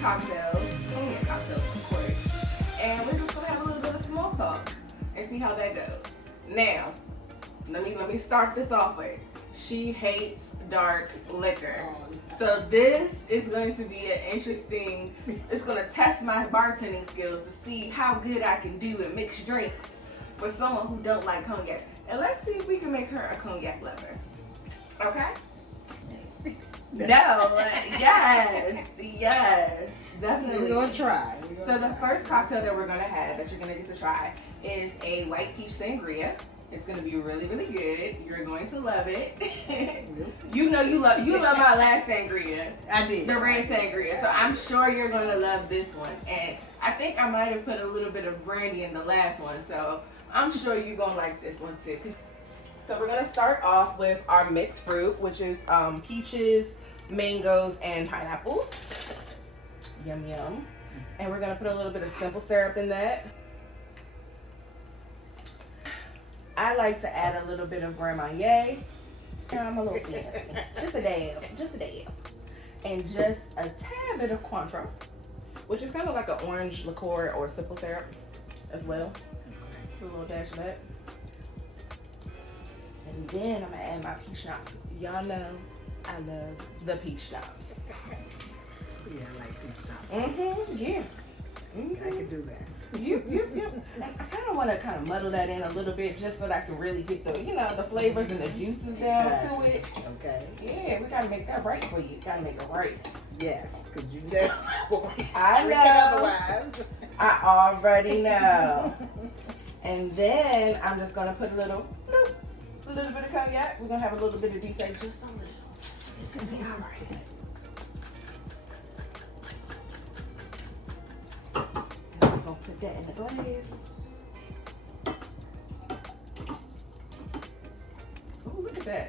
cocktails, cognac cocktails, of course. And we're just gonna have a little bit of small talk and see how that goes. Now, let me start this off with. She hates dark liquor. So this is going to be an interesting, it's going to test my bartending skills to see how good I can do and mix drinks for someone who don't like cognac. And let's see if we can make her a cognac lover. Okay? No, yes, definitely. We're going to try. So the first cocktail that we're going to have, that you're going to get to try, is a white peach sangria. It's gonna be really, really good. You're going to love it. you love my last sangria. I did. The red sangria. So I'm sure you're gonna love this one. And I think I might have put a little bit of brandy in the last one. So I'm sure you're gonna like this one too. So we're gonna start off with our mixed fruit, which is peaches, mangoes, and pineapples. Yum yum. And we're gonna put a little bit of simple syrup in that. I like to add a little bit of Grand Marnier. I'm a little fancy. Just a dab. And just a tad bit of Cointreau, which is kind of like an orange liqueur or simple syrup as well. A little dash of that. And then I'm gonna add my peach schnapps. Y'all know I love the peach schnapps. Yeah, I like peach schnapps. Yeah. I can do that. And I kind of want to muddle that in a little bit just so that I can really get the flavors and the juices down to it. Okay. Yeah, we got to make that right for you. Got to make it right. Yes, because you know. I know. Otherwise. I already know. And then I'm just going to put a little bit of cognac. We're going to have a little bit of Douce, just a little. It's going to be all right. Put that in the glass. Oh, look at that.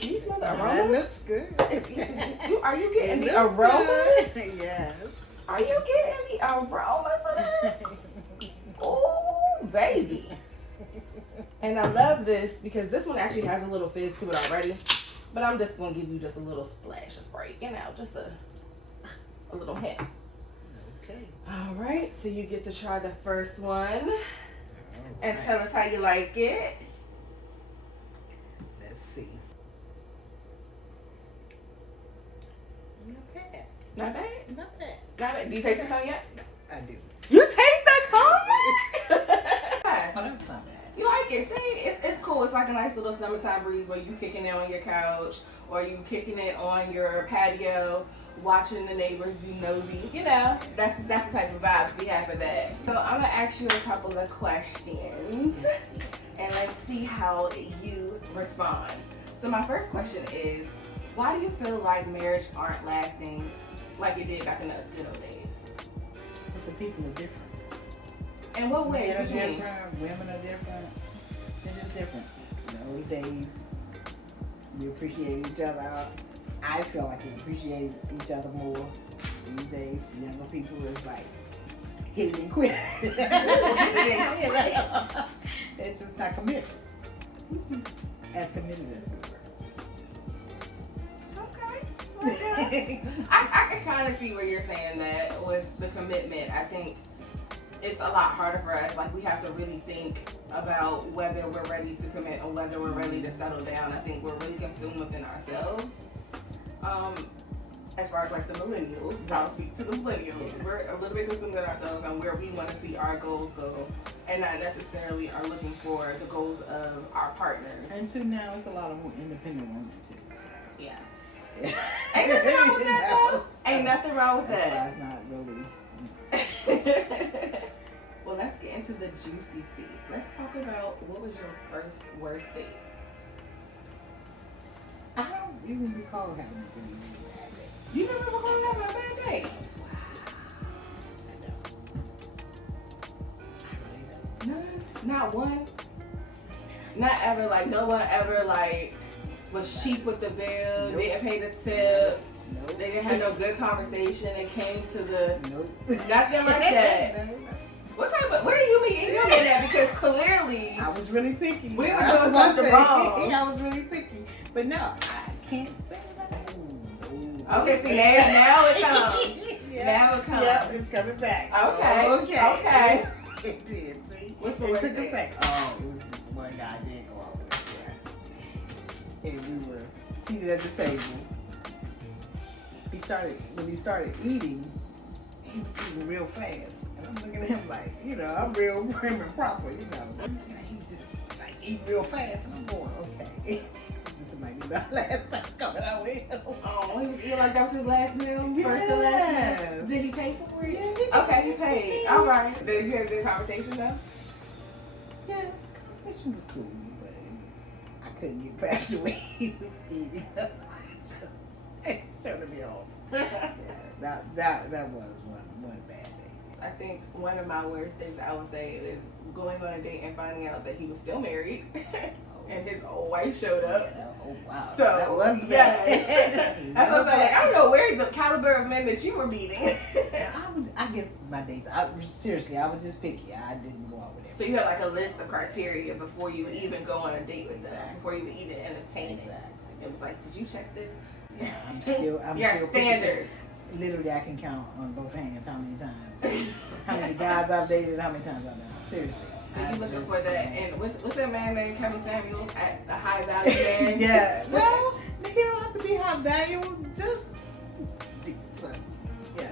Do you smell the aroma? That looks good. Are you getting the aromas? Yes. Are you getting the aromas of this? Oh, baby. And I love this because this one actually has a little fizz to it already. But I'm just going to give you just a little splash of Sprite. Just a little hint. Okay. All right, so you get to try the first one and tell us how you like it. Let's see. Not bad. Not bad? Not bad. Not bad. Do you taste the cognac? I do. You taste the cognac? Oh, that's not bad. You like it? See, it's cool. It's like a nice little summertime breeze where you kicking it on your couch or you kicking it on your patio. Watching the neighbors be nosy, that's the type of vibes we have for that. So I'm gonna ask you a couple of questions and let's see how you respond. So my first question is, why do you feel like marriage aren't lasting like it did back in the good old days? Because the people are different. In what ways? Men are different, women are different. They're just different. In the old days, we appreciate each other. I feel like we appreciate each other more these days. Younger people is like hit it and quit. It's just not committed. As committed as we were. Okay. I can kind of see where you're saying that with the commitment. I think it's a lot harder for us. Like we have to really think about whether we're ready to commit or whether we're ready to settle down. I think we're really consumed within ourselves. As far as like the millennials, I'll speak to the millennials. We're a little bit consumed with ourselves and where we want to see our goals go, and not necessarily are looking for the goals of our partners. And so now it's a lot of more independent women too. So. Yes. Ain't nothing wrong with that though. Ain't nothing wrong with that. That's not really. Well, let's get into the juicy tea. Let's talk about what was your first worst date. I don't even recall having a really bad day. You never recall having a bad day? Wow. I don't. None? Not one? Not ever, like, no one ever, like, was cheap with the bill, Nope. didn't pay the tip, Nope. they didn't have no good conversation, it came to the, Nope. nothing like that. No. What do you mean you mean that? Because clearly, I was really picky. We were That's doing one something thing. wrong. I was really picky. But no, I can't say that. okay, see, now it comes. Now it comes. Yep, it's coming back. Okay. Okay. It did, see? What's the it worst took thing? effect. Oh, it was this one guy I did go out with. Yeah. And we were seated at the table. When he started eating, he was eating real fast. And I'm looking at him like, you know, I'm real prim and proper, you know. And he just like eating real fast. And I'm going, okay. This might be my last time coming out with him. Oh, he was eating like that was his last meal? First and last meal? Did he pay for it? Yeah, Okay, he paid. All right. Did you have a good conversation though? Yeah, the conversation was cool, but I couldn't get past the way he was eating. It turned me off. Yeah, that was one bad day. I think one of my worst things I would say is going on a date and finding out that he was still married and his old wife showed up. Yeah, oh wow. So, that was bad. That's what I'm saying. Like, I don't know where the caliber of men that you were meeting. I guess my dates, seriously, I was just picky. I didn't go out with So you had like a list of criteria before you would even go on a date with them, before you would even entertain it. Exactly. It was like, did you check this? Yeah, I'm still standards. Literally, I can count on both hands how many times, how many guys I've dated, how many times I've done. Seriously. So you looking for that? And what's that man named Kevin Samuels at a high value man? Yeah. Well, nigga, you don't have to be high value. Just decent. Yeah.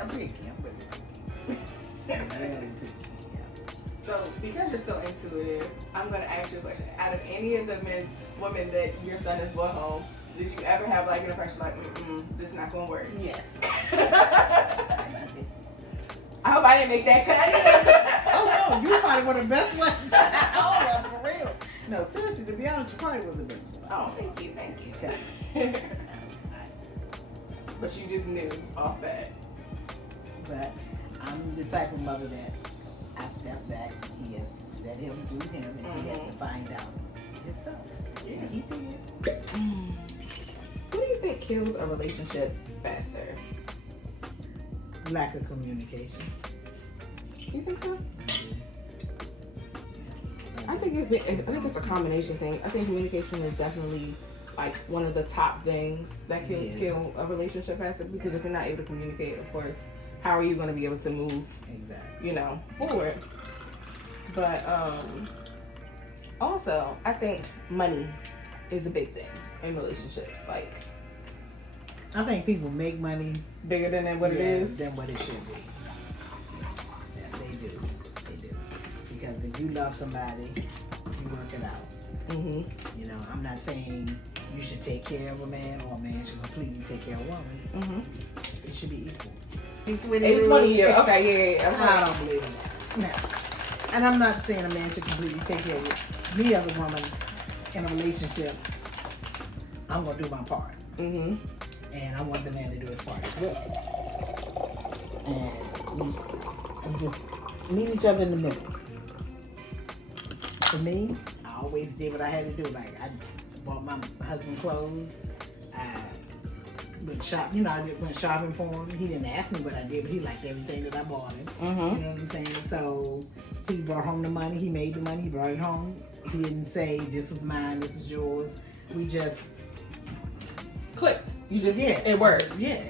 I'm picky. I'm with it. I'm really picky. So because you're so intuitive, I'm gonna ask you a question. Out of any of the women that your son has brought home, did you ever have like an impression like, this is not gonna work? Yes. I hope I didn't make that cut. Oh no, you probably one of the best ones. Oh, for real. No, seriously, to be honest, you probably was the best one. Oh, thank you. Okay. But you just knew off that. But I'm the type of mother that I step back. He has let him do him, and he has to find out himself. Yeah, he did. What do you think kills a relationship faster? Lack of communication. You think so? I think it's a combination thing. I think communication is definitely like one of the top things that can kill a relationship faster, because if you're not able to communicate, of course, how are you going to be able to move, forward? But also, I think money is a big thing in relationships. Like, I think people make money bigger than what it is, than what it should be. Yeah, they do. Because if you love somebody, you work it out. Mm-hmm. You know, I'm not saying you should take care of a man or a man should completely take care of a woman. Mm-hmm. It should be equal. It's 20 years. Okay, yeah. I don't believe in that. No. And I'm not saying a man should completely take care of me as a woman in a relationship. I'm going to do my part. Mm-hmm. And I want the man to do his part as well. And we just meet each other in the middle. For me, I always did what I had to do. Like, I bought my husband clothes. I went shopping. I went shopping for him. He didn't ask me what I did, but he liked everything that I bought him. Mm-hmm. You know what I'm saying? So he brought home the money. He made the money. He brought it home. He didn't say, this was mine, this is yours. We just clicked. You just, it worked. Yeah,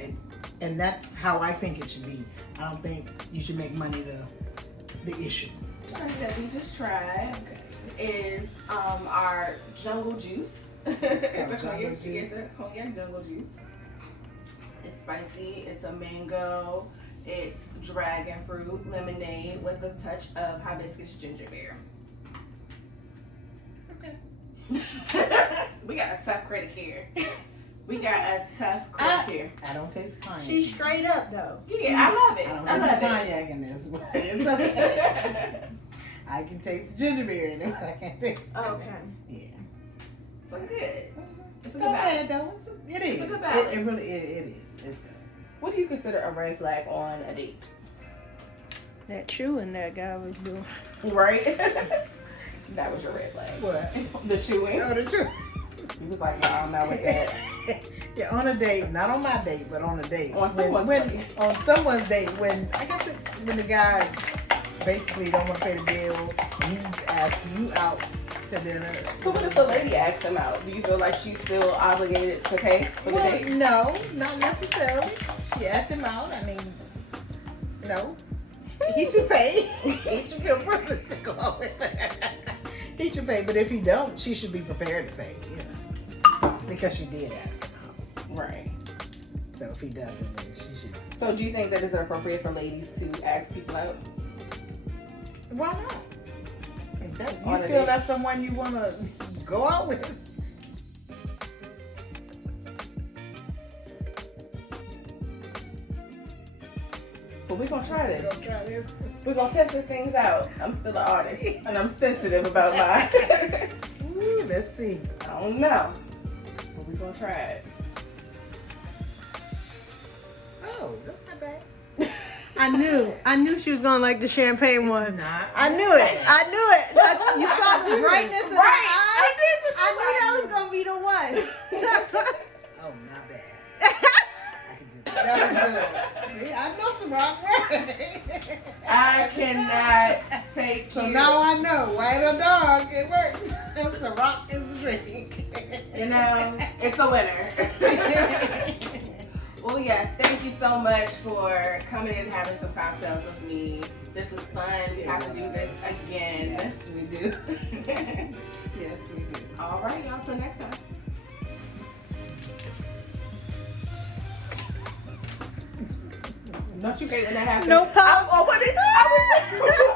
and that's how I think it should be. I don't think you should make money the issue. Something that we just tried is our jungle juice. It's a cognac jungle juice. It's spicy. It's a mango. It's dragon fruit lemonade with a touch of hibiscus gingerbeer. Okay. We got a tough critic here. We got a tough critic here. I don't taste cognac. She's straight up though. Yeah, I love it. I don't I love taste cognac in this, but it's okay. I can taste the ginger in it, but I can't taste. Okay. Yeah. So good. It's a good Not bad balance. though. It is. It's a good balance. It really is. It's good. What do you consider a red flag on a date? That chewing that guy was doing. Right? That was your red flag. What? The chewing. Oh, the truth. He was like, no, I'm not with that. Yeah, on a date, not on my date, but on a date. On someone's date. On someone's date, when the guy basically don't want to pay the bill, and he's asking you out to dinner. So what if the lady asks him out? Do you feel like she's still obligated to pay for the date? No, not necessarily. She asked him out. I mean, no. He should pay. He should feel privileged to go out with her. He should pay, but if he don't, she should be prepared to pay, you know. Because she did ask him out. Right. So if he doesn't, then she should. So do you think that it's appropriate for ladies to ask people out? Why not? If that, On you a feel date. that's someone you want to go out with. But we're gonna try Go this. try this. We're gonna test some things out. I'm still an artist, and I'm sensitive about mine. Ooh, let's see. I don't know, but we're gonna try it. Oh, that's not bad. I knew she was gonna like the champagne one. Not I knew it. I knew it. You saw the brightness in her Right. eyes. I I knew that was gonna be the one. Oh, not bad. I can do that. That was good. See, I know some rock words. I cannot take So you. now I know. White or dog, it works. It's a rock is the drink. You know, it's a winner. Well, yes, thank you so much for coming and having some cocktails with me. This was fun. We have to do this again. Yes, we do. Yes, we do. All right, y'all. Till next time. Don't you hate when that happens? No pop. I was